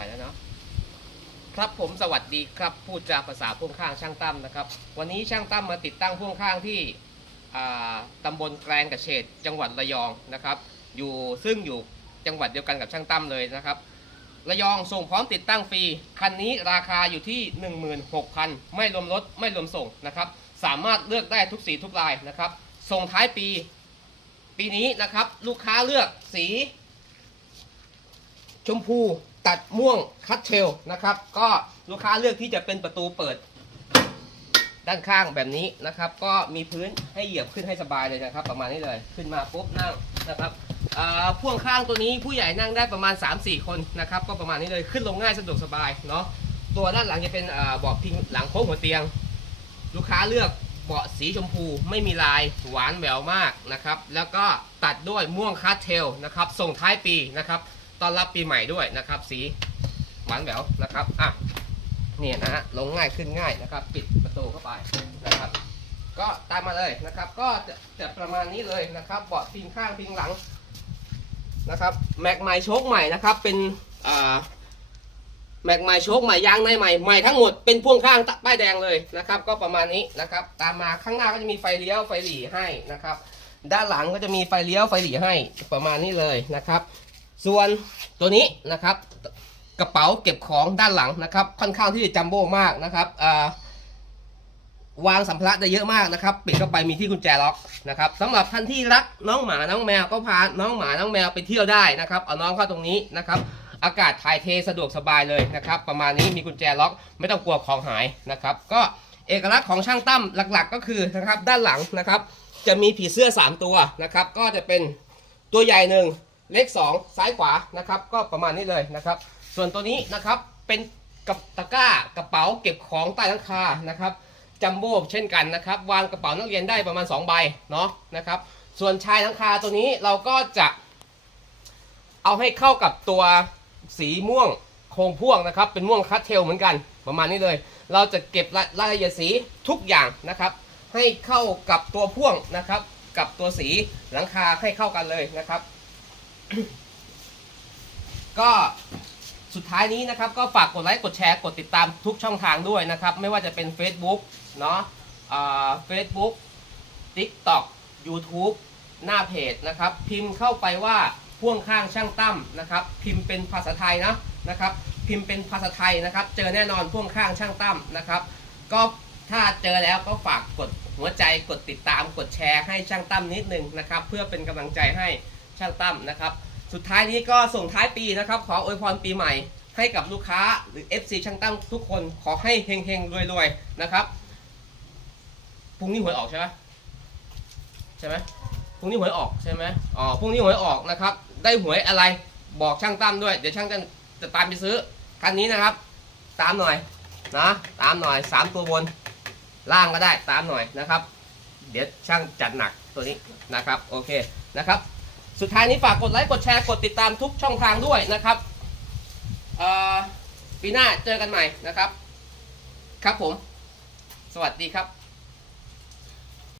ไปแล้วเนาะครับผมสวัสดีครับพูดจาภาษาพ่วงข้างช่างตั้มนะครับ วันนี้ช่างตั้มมาติดตั้งพ่วงข้างที่อ่าตำบลแกลงกระเฉดจังหวัดระยองนะครับ อยู่ซึ่งอยู่จังหวัดเดียวกันกับช่างตั้มเลยนะครับ ระยองส่งพร้อมติดตั้งฟรีคันนี้ราคาอยู่ที่ 16,000 ไม่รวมรถไม่รวมส่งนะครับ สามารถเลือกได้ทุกสีทุกลายนะครับ ส่งท้ายปี ปีนี้นะครับ ลูกค้าเลือกสี ชมพู ตัดม่วงคัตเทลนะครับ ก็ลูกค้าเลือกที่จะเป็นประตูเปิด ด้านข้างแบบนี้นะครับ ก็มีพื้นให้เหยียบขึ้นให้สบายเลยนะครับ ประมาณนี้เลย ขึ้นมาปุ๊บนั่งนะครับพ่วงข้างตัวนี้ผู้ใหญ่นั่งได้ประมาณ 3-4 คนนะครับ ก็ประมาณนี้เลยขึ้นลงง่ายสะดวกสบายเนาะตัวด้านหลังจะเป็นเบาะพิงหลังโค้งหัวเตียง ลูกค้าเลือกเบาะสีชมพูไม่มีลายหวานแหววมากนะครับ แล้วก็ตัดด้วยม่วงคาสเทลนะครับส่งท้ายปีนะครับ ต้อนรับปีใหม่ด้วยนะครับ สีหวานแหววนะครับอะเนี่ยนะฮะลงง่ายขึ้นง่ายนะครับ ปิดประตูเข้าไปนะครับ ก็ตามมาเลยนะครับ ก็จะจะประมาณนี้เลยนะครับเบาะพิงข้างพิงหลังนะครับแม็กไมโชคใหม่นะครับ เป็นอ่าแม็กใหม่โชคใหม่ยางในใหม่ใหม่ทั้งหมดเป็นพ่วงข้างป้ายแดงเลยนะครับ ก็ประมาณนี้นะครับ ตามมาข้างหน้าก็จะมีไฟเลี้ยวไฟหลีให้นะครับ ด้านหลังก็จะมีไฟเลี้ยวไฟหลีให้ประมาณนี้เลยนะครับ ส่วนตัวนี้นะครับกระเป๋าเก็บของด้านหลังนะครับ ค่อนข้างที่จะจัมโบ้มากนะครับวางสัมภาระได้เยอะมากนะครับปิดเข้าไปมีที่กุญแจล็อกนะครับสำหรับท่านที่รักน้องหมาน้องแมวก็พาน้องหมาน้องแมวไปเที่ยวได้นะครับเอาน้องเข้าตรงนี้นะครับ อากาศถ่ายเทสะดวกสบายเลยนะครับ ประมาณนี้มีกุญแจล็อก ไม่ต้องกลัวของหายนะครับ ก็เอกลักษณ์ของช่างตั้มหลักๆ ก็คือนะครับด้านหลังนะครับ จะมีผีเสื้อ 3 ตัวนะครับ ก็จะเป็นตัวใหญ่หนึ่ง เล็ก2ซ้ายขวานะครับก็ประมาณนี้เลยนะครับ ส่วนตัวนี้นะครับเป็นกับตะกร้ากระเป๋าเก็บของใต้หลังคานะครับจัมโบ้เช่นกันนะครับวางกระเป๋านักเรียนได้ประมาณ 2 ใบเนาะนะครับส่วนชายหลังคาตัวนี้เราก็จะ เอาให้เข้ากับตัวสีม่วงโครงพ่วงนะครับ เป็นม่วงคัสเทลเหมือนกันประมาณนี้เลย เราจะเก็บรายรายละเอียดสีทุกอย่างนะครับ ให้เข้ากับตัวพ่วงนะครับ กับตัวสีหลังคาให้เข้ากันเลยนะครับ ก็สุดท้ายนี้นะครับก็ฝากกดไลค์กดแชร์กดติดตามทุกช่องทางด้วยนะครับ ไม่ว่าจะเป็น Facebook เนาะเฟซบุ๊ก TikTok YouTube หน้าเพจนะครับ พิมพ์เข้าไปว่าพ่วงข้างช่างตั้มนะครับ พิมพ์เป็นภาษาไทยนะนะครับ พิมพ์เป็นภาษาไทยนะครับ เจอแน่นอนพ่วงข้างช่างตั้มนะครับ ก็ถ้าเจอแล้วก็ฝากกดหัวใจกดติดตามกดแชร์ให้ช่างตั้มนิดนึงนะครับ เพื่อเป็นกำลังใจให้ ช่างตั้มนะครับสุดท้ายนี้ก็ส่งท้ายปีนะครับ ขออวยพรปีใหม่ ให้กับลูกค้าหรือ FC ช่างตั้มทุกคนขอให้เฮงๆรวยๆนะครับพรุ่งนี้หวยออกใช่ไหมใช่ไหมพรุ่งนี้หวยออกใช่ไหมอ๋อพรุ่งนี้หวยออกนะครับ ได้หวยอะไรบอกช่างตั้มด้วย เดี๋ยวช่างตั้มจะตามไปซื้อคันนี้นะครับ ตามหน่อยนะตามหน่อยสามตัวบนล่างก็ได้ตามหน่อยนะครับ เดี๋ยวช่างจัดหนักตัวนี้นะครับโอเคนะครับ สุดท้ายนี้ฝากกดไลค์กดแชร์กดติดตามทุกช่องทางด้วยนะครับปีหน้าเจอกันใหม่นะครับ ครับผม สวัสดีครับ